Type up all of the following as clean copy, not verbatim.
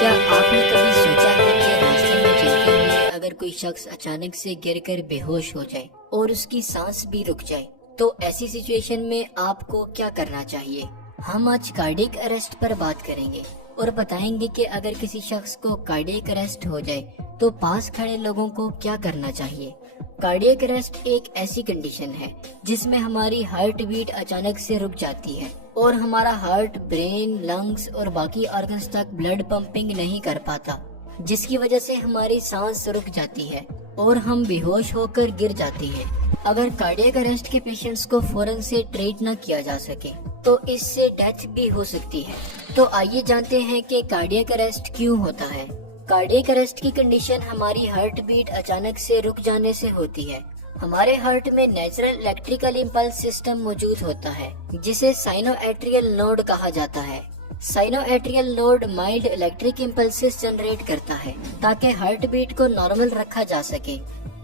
کیا آپ نے کبھی سوچا ہے کہ راستے میں چلتے ہوئے اگر کوئی شخص اچانک سے گر کر بے ہوش ہو جائے اور اس کی سانس بھی رک جائے تو ایسی سچویشن میں آپ کو کیا کرنا چاہیے؟ ہم آج کارڈیک اریسٹ پر بات کریں گے اور بتائیں گے کہ اگر کسی شخص کو کارڈیک اریسٹ ہو جائے تو پاس کھڑے لوگوں کو کیا کرنا چاہیے۔ کارڈیک اریسٹ ایک ایسی کنڈیشن ہے جس میں ہماری ہارٹ بیٹ اچانک سے رک جاتی ہے اور ہمارا ہارٹ برین، لنگز اور باقی آرگنز تک بلڈ پمپنگ نہیں کر پاتا، جس کی وجہ سے ہماری سانس رک جاتی ہے اور ہم بے ہوش ہو کر گر جاتے ہیں۔ اگر کارڈیک اریسٹ کے پیشنٹس کو فوراً سے ٹریٹ نہ کیا جا سکے تو اس سے ڈیتھ بھی ہو سکتی ہے۔ تو آئیے جانتے ہیں کہ کارڈیک اریسٹ کیوں ہوتا ہے۔ کارڈیک اریسٹ کی کنڈیشن ہماری ہارٹ بیٹ اچانک سے رک جانے سے ہوتی ہے۔ ہمارے ہارٹ میں نیچرل الیکٹریکل امپلس سسٹم موجود ہوتا ہے جسے سائنو ایٹریل نوڈ کہا جاتا ہے۔ Sinoatrial node mild electric impulses generate کرتا ہے تاکہ ہارٹ بیٹ کو نارمل رکھا جا سکے۔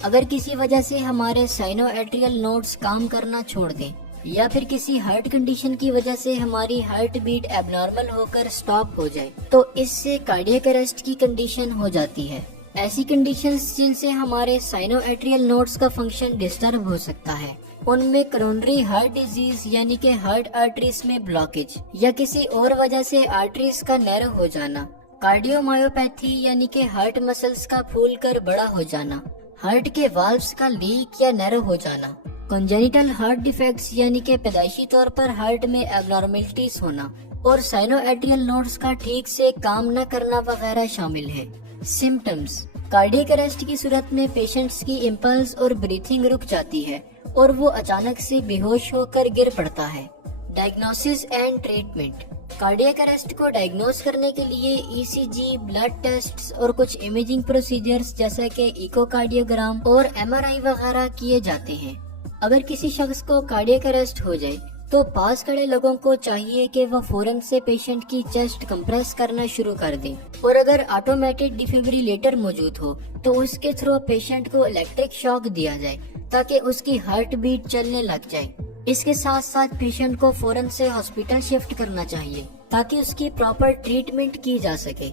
اگر کسی وجہ سے ہمارے سائنو ایٹریل نوڈز کام کرنا چھوڑ دیں یا پھر کسی ہارٹ کنڈیشن کی وجہ سے ہماری ہارٹ بیٹ اب نارمل ہو کر سٹاپ ہو جائے تو اس سے کارڈیک اریسٹ کی کنڈیشن ہو جاتی ہے۔ ایسی کنڈیشنز جن سے ہمارے سائنو ایٹریل نوڈز کا فنکشن ڈسٹرب ہو سکتا ہے، ان میں کرونری ہارٹ ڈیزیز یعنی کہ ہارٹ آرٹریز میں بلاکیج یا کسی اور وجہ سے آرٹریز کا نیرو ہو جانا، کارڈیومایوپیتھی یعنی کہ ہارٹ مسلز کا پھول کر بڑا ہو جانا، ہارٹ کے والوز کا لیک یا نیرو ہو جانا، کنجینیٹل ہارٹ ڈیفیکٹس یعنی کہ پیدائشی طور پر ہارٹ میں ایبنارملٹیز ہونا اور سائنو ایٹریل نوڈز کا ٹھیک سے کام نہ کرنا وغیرہ شامل ہے۔ سمپٹمز: کارڈیک اریسٹ کی صورت میں پیشنٹس کی امپلس اور بریتھنگ رک جاتی ہے اور وہ اچانک سے بے ہوش ہو کر گر پڑتا ہے۔ Diagnosis and treatment: cardiac arrest کو ڈائگنوز کرنے کے لیے ای سی جی، بلڈ ٹیسٹس اور کچھ امیجنگ پروسیجرز جیسا کہ ایکو کارڈیوگرام اور ایم آر آئی وغیرہ کیے جاتے ہیں۔ اگر کسی شخص کو کارڈیک اریسٹ ہو جائے تو پاس کھڑے لوگوں کو چاہیے کہ وہ فوراً سے پیشنٹ کی چیسٹ کمپریس کرنا شروع کر دیں، اور اگر آٹومیٹڈ ڈیفیبریلیٹر موجود ہو تو اس کے تھرو پیشنٹ کو الیکٹرک شاک دیا جائے تاکہ اس کی ہارٹ بیٹ چلنے لگ جائے۔ اس کے ساتھ ساتھ پیشنٹ کو فوراً سے ہاسپٹل شفٹ کرنا چاہیے تاکہ اس کی پراپر ٹریٹمنٹ کی جا سکے۔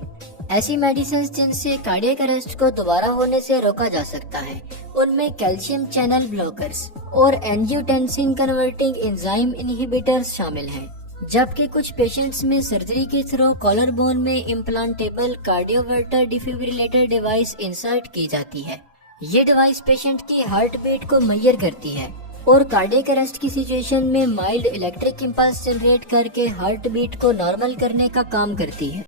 ایسی میڈیسنز جن سے کارڈیک اریسٹ کو دوبارہ ہونے سے روکا جا سکتا ہے، ان میں کیلشیم چینل بلاکرز اور اینجیوٹینسن کنورٹنگ انزائم انہیبیٹرز شامل ہیں، جبکہ کچھ پیشنٹس میں سرجری کے تھرو کالر بون میں امپلانٹیبل کارڈیوورٹر ڈیفیبریلیٹر ڈیوائس انسرٹ کی جاتی ہے۔ یہ ڈیوائس پیشنٹ کی ہارٹ بیٹ کو میئر کرتی ہے اور کارڈیک اریسٹ کی سچویشن میں مائلڈ الیکٹرک امپلس جنریٹ کر کے ہارٹ بیٹ کو نارمل کرنے کا کام کرتی ہے۔